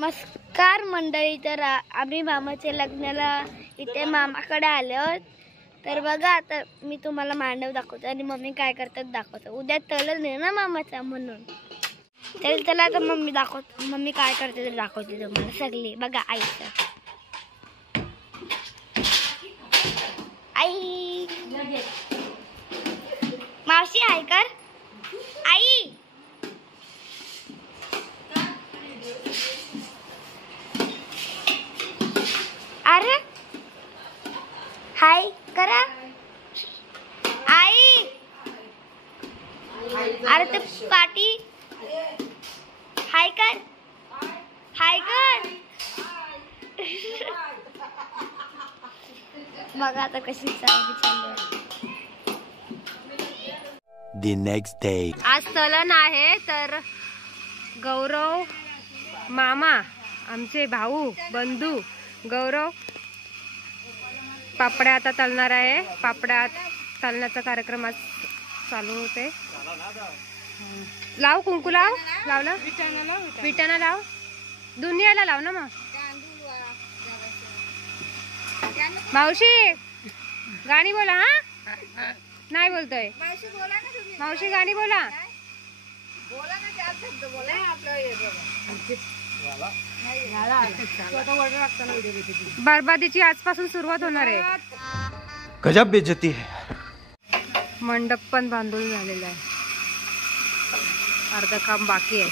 नमस्कार मंडळी, तर आम्ही मामाच्या लग्नाला इथे मामाकडे आले आहोत. तर बघा आता मी तुम्हाला मांडव दाखवतो आणि मम्मी काय करतात दाखवतो. उद्या तळण आहे ना मामाचा म्हणून. तर चला आता मम्मी दाखवतो, मम्मी काय करते ते दाखवते तुम्हाला सगळी. बघा आईचं, आई मावशी आहे कर आई. अरे हाय करा आई. अरे ते पाटी हाय कर, हाय कर. बघा आता कशी चालू. The next day. आज तळण आहे, तर गौरव मामा आमचे भाऊ बंधू गौरव पापड्या आता तळणार आहे. पापड्या तळण्याचा कार्यक्रम आज चालू होते. लाव कुंकू लाव, लावलं विटाणा लाव, दुनियाला लाव ना. मग मावशी गाणी बोला. हा नाही बोलतोय मावशी, गाणी बोला. बरबादीची आजपासून सुरुवात होणार आहे. गजब बेइज्जती है. मंडप पण बांधून झालेला आहे, अर्ध काम बाकी आहे.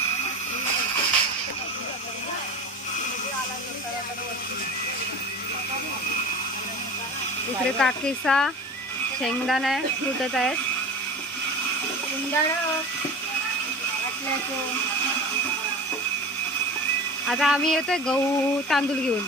इकडे काकीचा शेंगदाणा फुटत आहेत. आता आम्ही येतोय गहू तांदूळ घेऊन.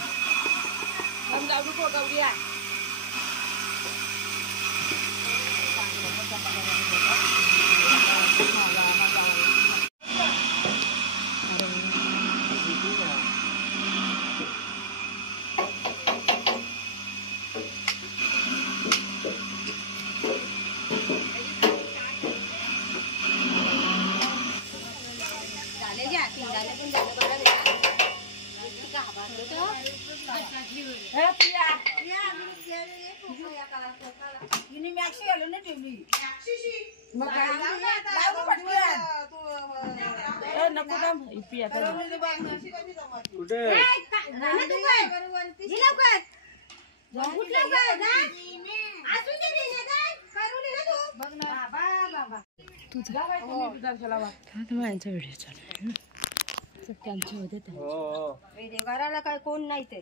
घराला काय कोण नाही ते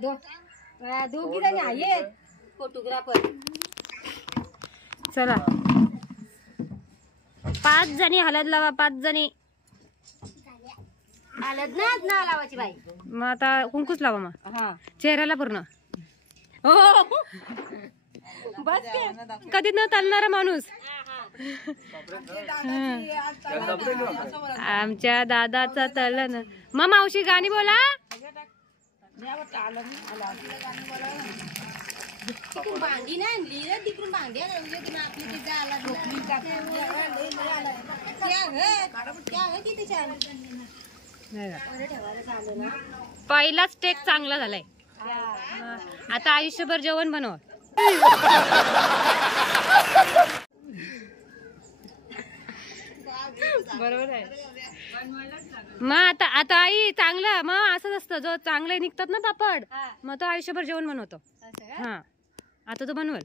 दोघी जणी आहेत फोटोग्राफर. चला 5 जणी हळद लावा, 5 जणी हळद ना लावायची बाई. मग आता कुंकूच लावा. मग चेहऱ्याला पूर्ण. हो बस कधी न चालणारा माणूस आमच्या दादाचा तळण. मग मावशी गाणी बोला. भांडी नाही आणली तिकडून, भांडी पहिलाच टेक चांगला झालाय. आता आयुष्यभर जेवण बनव. बरोबर आहे. मग आता आई चांगलं मग असंच असतं, जो चांगले निघतात ना पापड मग तो आयुष्यभर जेवण बनवतो. हा आता तो बनवल.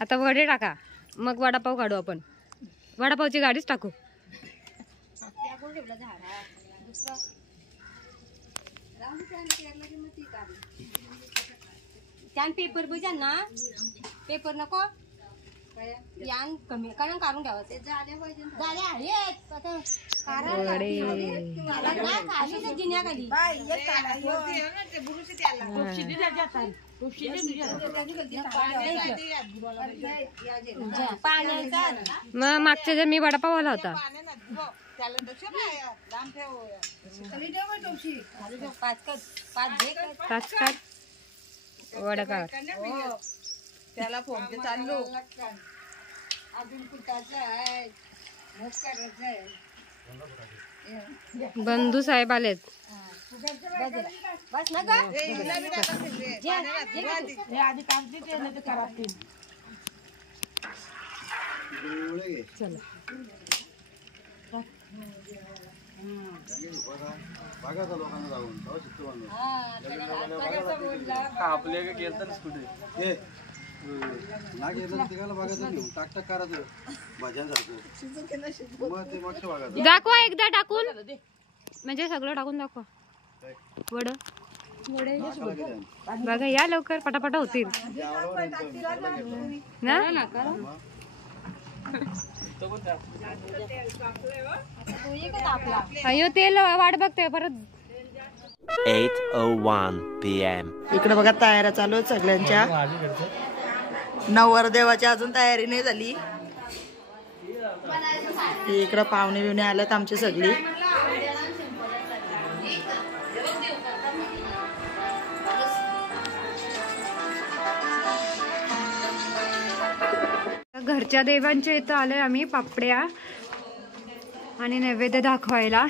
आता वडे टाका, मग वडापाव काढू आपण. वडापावची गाडीच टाकू. त्यान पेपर बघा ना, पेपर नको यान कमी कारण काढून घ्यावं. ते झाले पाहिजे, झाले आहेत जिन्याखाली. मग मागच्या जर मी वडापाव आला होता पाच काढ वडा काढ. त्याला फोन ते चाललो अजून कुठाचं आहे मग करायचं आहे. बंधू साहेब आलेत. बस ना गं. आधी काढते ते नाही तर कराते. चला आपल्या गेलं स्कूटी ना गेलं तिघाला बघायचं घेऊन टाक टाक करायचं भाज्यांसारखं मग ते मागच्या भागात दाखवा एकदा टाकून, म्हणजे सगळं टाकून दाखवा. वड बघा या लवकर पटापटा होतील ना. अयो तेल वाट बघते परत. 8:01 PM. इकडे बघा तयाऱ्या चालू आहेत सगळ्यांच्या. नवरदेवाची अजून तयारी नाही झाली. इकडे पाहुणे बिवणे आलेत आमची सगळी. घरच्या देवांच्या इथं आलोय आम्ही पापड्या आणि नैवेद्य दाखवायला.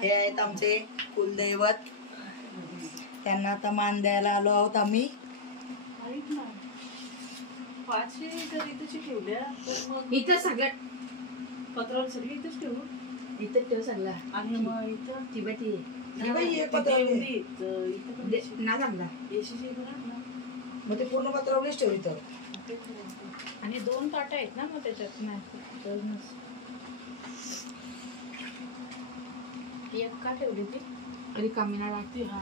हे आहेत आमचे कुलदैवत. त्यांना आता मान द्यायला आलो आहोत आम्ही. इथं सगळ्या पत्रावर सगळी इथंच ठेवू. इथं ठेव सगळा आणि मग इथं ती ना चांगला मग ते पूर्ण पत्रावरच ठेवली तर. आणि 2 काटा आहेत ना मग त्याच्यात नाही एक का ठेवली ती रिकामीना लागते. हा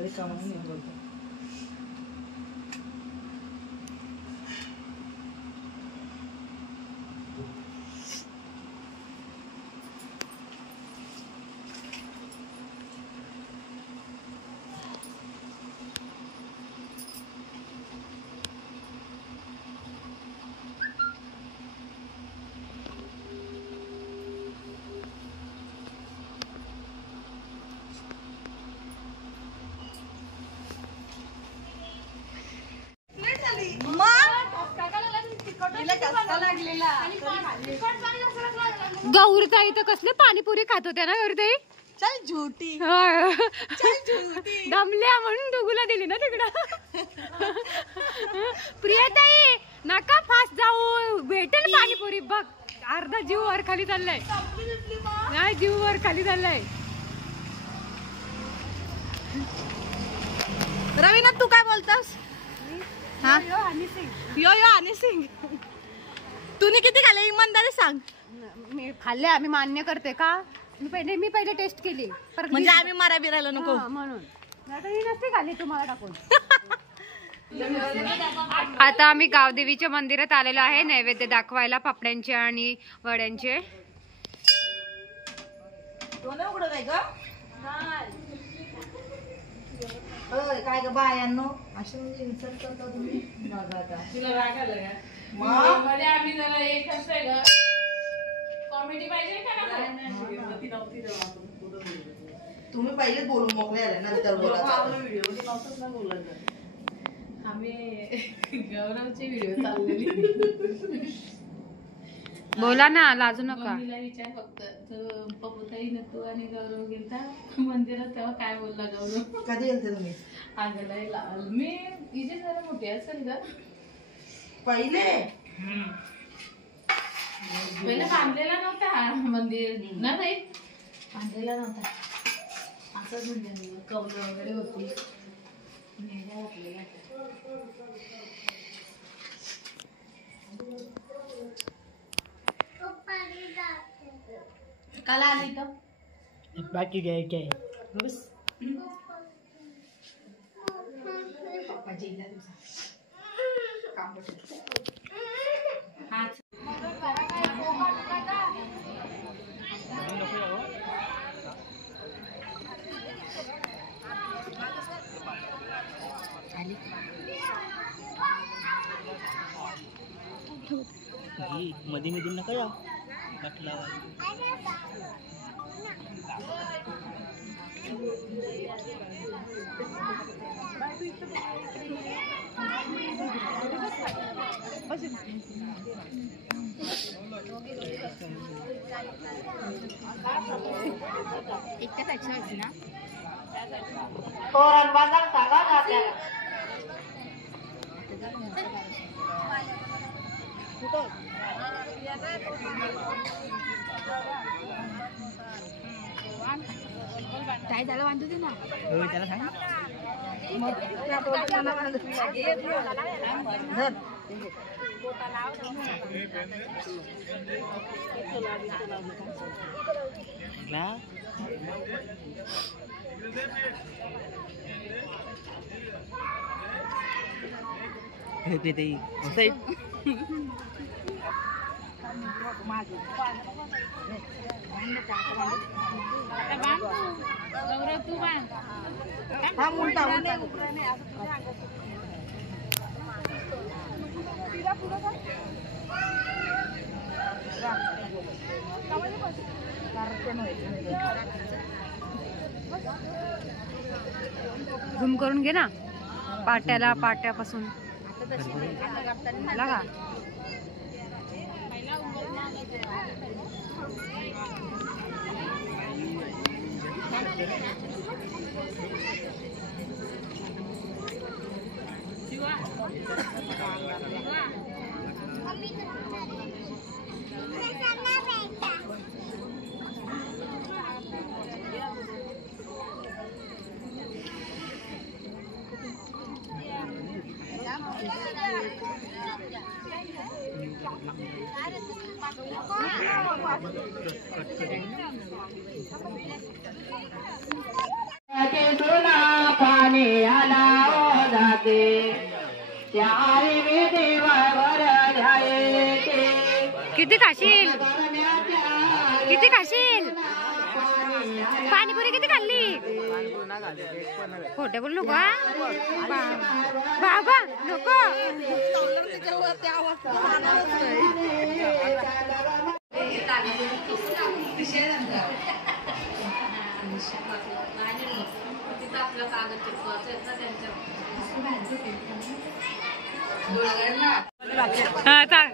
रिकामा नाही बोलतो. गौरताई तर कसले पाणीपुरी खात होत्या ना गौरताई. चल झुटी दमल्या म्हणून दुगुला दिली ना तिकडं. प्रियाताई नका फास्ट जाऊ, भेटेल पाणीपुरी. बघ अर्धा जीव वर खाली चाललाय. नाही जीव वर खाली चाललाय. रवीना तू काय बोलतोस? हा यो आणि सिंग तुम्ही किती खाल्ले इमानदारी सांग. मी खाल्ले, आम्ही मान्य करते का. मी पहिले टेस्ट केली म्हणजे आम्ही मारा बिरायला नको म्हणून. नसते खाल्ली तुम्हाला टाकून. आता आम्ही गावदेवीच्या मंदिरात आलेलो आहे नैवेद्य दाखवायला पापड्यांचे आणि वड्यांचे. काय ग बायांनो असे म्हणजे इन्सल्ट करता तुम्ही. तिला राग आला का? मध्ये आम्ही जरा एक असतंय ग कॉमेडी पाहिजे का. तुम्ही पहिले बोलून मोकळे आले नंतर बोला. आम्ही गौरवचे व्हिडिओ चाललेली. बोला ना, लाजू नका. मम्मीला विचार फक्त पपुताई नतू आणि गौरव गेलता मंदिरात तेव्हा काय बोलला गौरव. कधी गेलते तुम्ही? आगला मी इथे जरा मोठी असेल का पहिले बांधलेला नव्हता मंदिर ना नाही बांधलेला नव्हता. असंच म्हणजे कौल वगैरे होती. काल आली का बाकी काय काय पप्पाजी मध्ये मध्ये नका या बाटला काय झालं बांधू दे ना. त्याला सांग तू बांध. झूम करून घे ना पाट्यापासून लागा. पाणी आला जाते त्यारी मी देवावर जायचे. किती खाशील पाणीपुरी किती खाल्ली? खोटे बोल नको बाबा नको.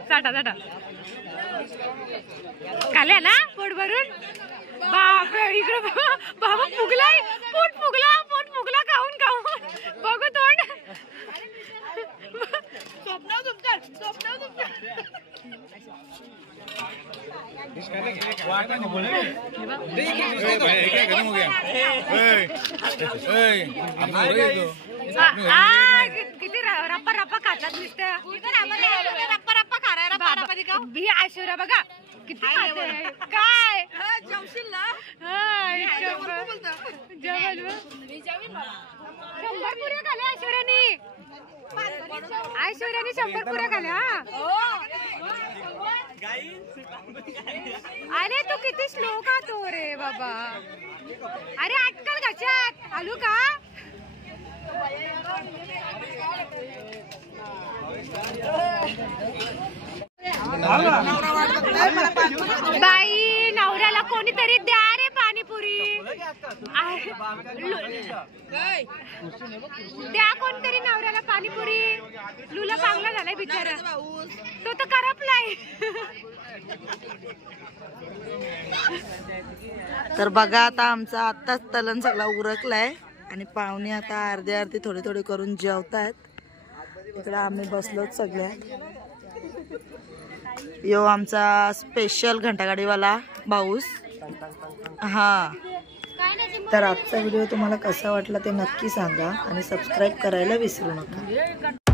चाटा खाल्ल्या ना पोट भरून. बापरे इकडे बाबा फुगलाय पोट फुगला खाऊन बघू तोंड. किती रप्पा खातात नुसत्या. रप्पा खाराय आयश्वर्या बघा किती काय जेवशील ना. 100 पुऱ्या खाल्या ऐश्वर्याने 100 पुऱ्या खाल्या. अरे तू किती स्लो खातो रे बाबा. अरे अटकल घशात आलू का. बाई नवऱ्याला कोणीतरी द्या रे पाणीपुरी. द्या कोणतरी नवऱ्याला पाणीपुरी. लुला चांगला झालाय बिचारा. तो तर करपलाय. तर बघा आता आमचा आत्ताच तलन सगळा उरकलाय आणि पाहुणे आता अर्धे थोडे करून जेवतायत. इकडे आम्ही बसलोच सगळ्या. यो आमचा स्पेशल घंटागाडीवाला भाऊस. हा तर आजचा व्हिडिओ तुम्हाला कसा वाटला ते नक्की सांगा आणि सबस्क्राईब करायला विसरू नका.